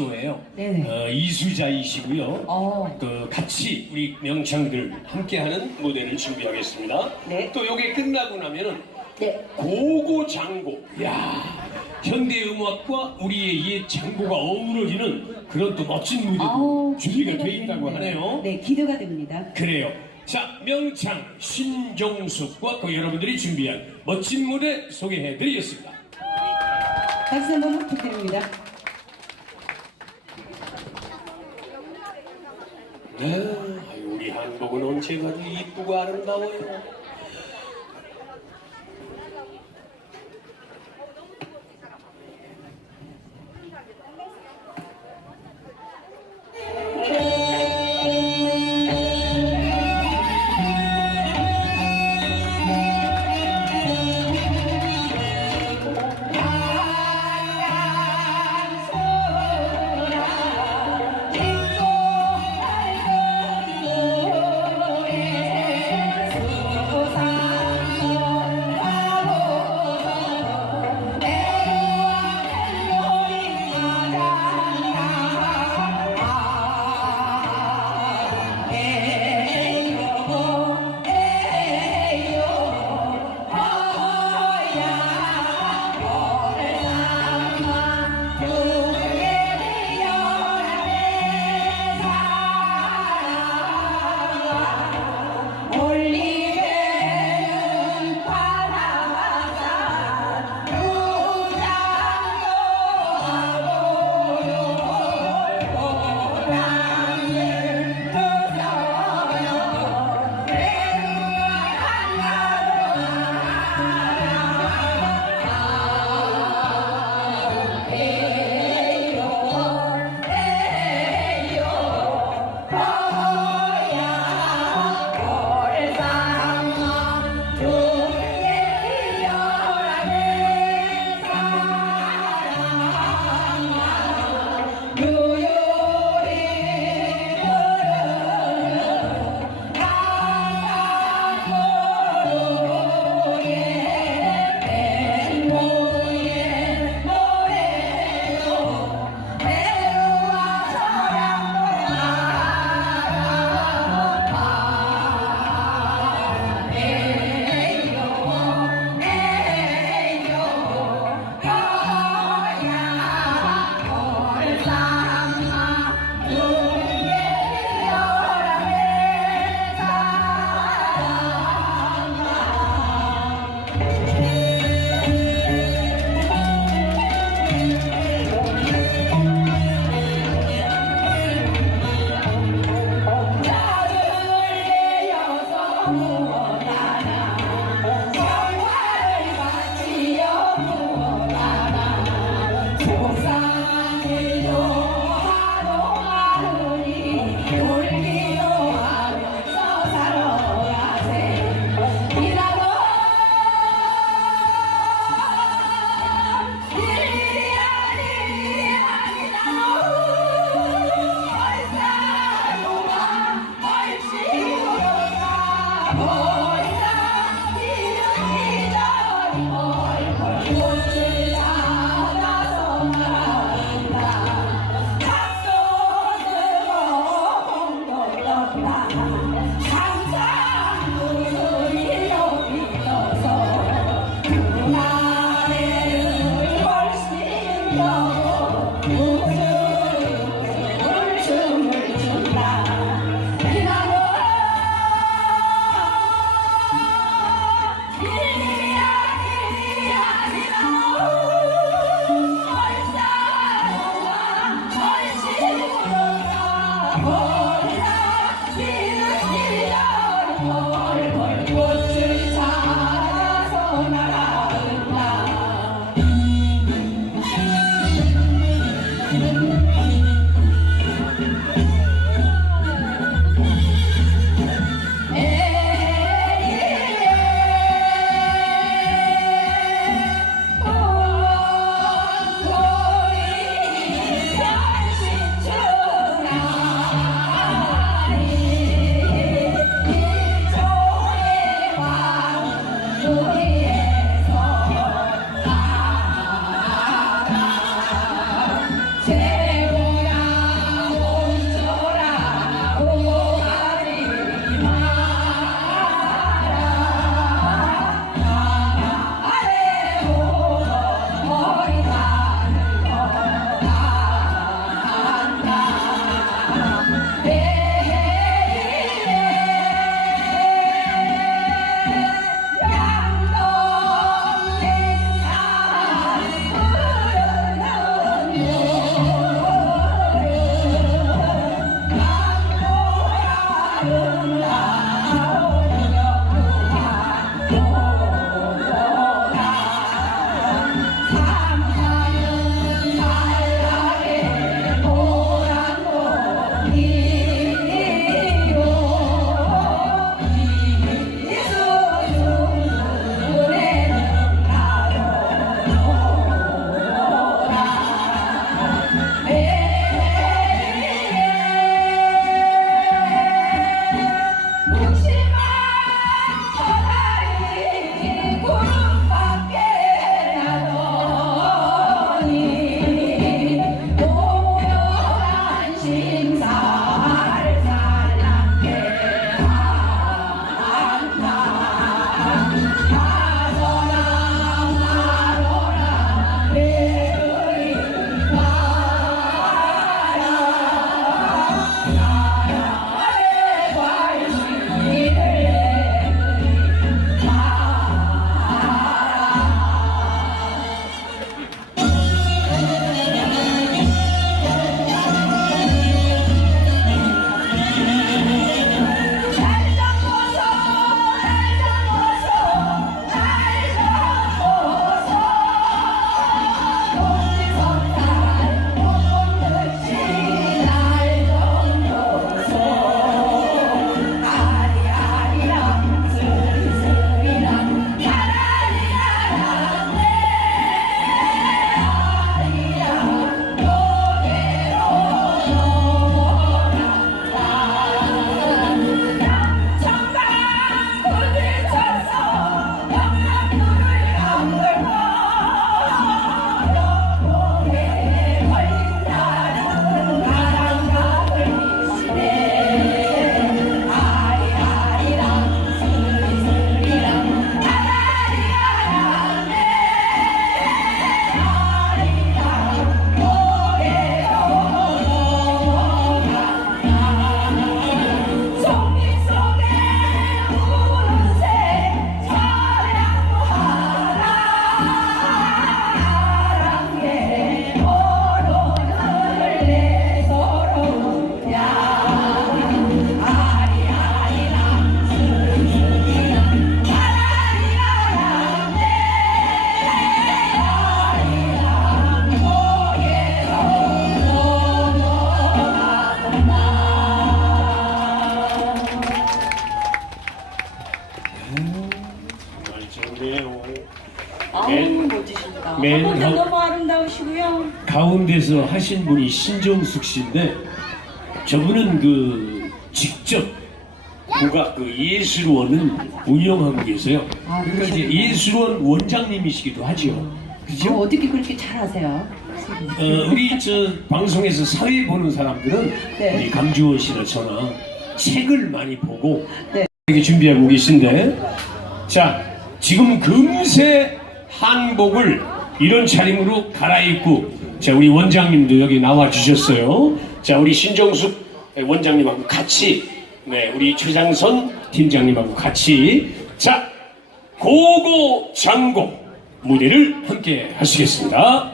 시로예요. 네네. 어, 이수자이시고요. 어. 그 같이 우리 명창들 함께하는 무대를 준비하겠습니다. 네. 또 요게 끝나고 나면은 네. 고고장고. 야 현대 음악과 우리의 옛 장고가 어우러지는 그런 또 멋진 무대도 아우, 준비가 기대가 돼 있다고 되네요. 하네요. 네, 기대가 됩니다. 그래요. 자, 명창 신종숙과 그 여러분들이 준비한 멋진 무대 소개해 드리겠습니다. 박수 한번 부탁드립니다. 네, 우리 한복은 언제가 이쁘고 아름다워요. high. 정말 좋네요. 아우 멋지십니다. 너무 아름다우시고요. 가운데서 하신 분이 신정숙 씨인데 저분은 그 직접 국악 그 예술원은 운영하고 계세요. 아, 그러니까 이제 예술원 원장님이시기도 하죠. 그죠? 어, 어떻게 그렇게 잘하세요? 어, 우리 저 방송에서 사회 보는 사람들은 네. 우리 강주원 씨나 저나 책을 많이 보고 네. 이렇게 준비하고 계신데 자 지금 금세 한복을 이런 차림으로 갈아입고 자 우리 원장님도 여기 나와 주셨어요. 자 우리 신정숙 원장님하고 같이 네 우리 최장선 팀장님하고 같이 자 고고 장고 무대를 함께 하시겠습니다.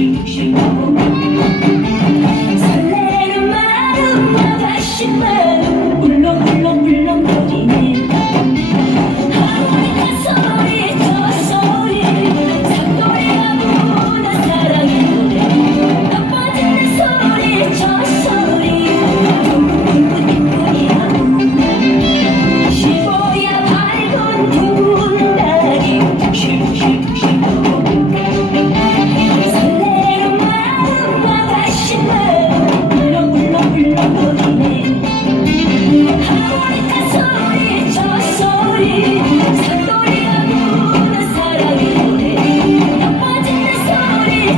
신보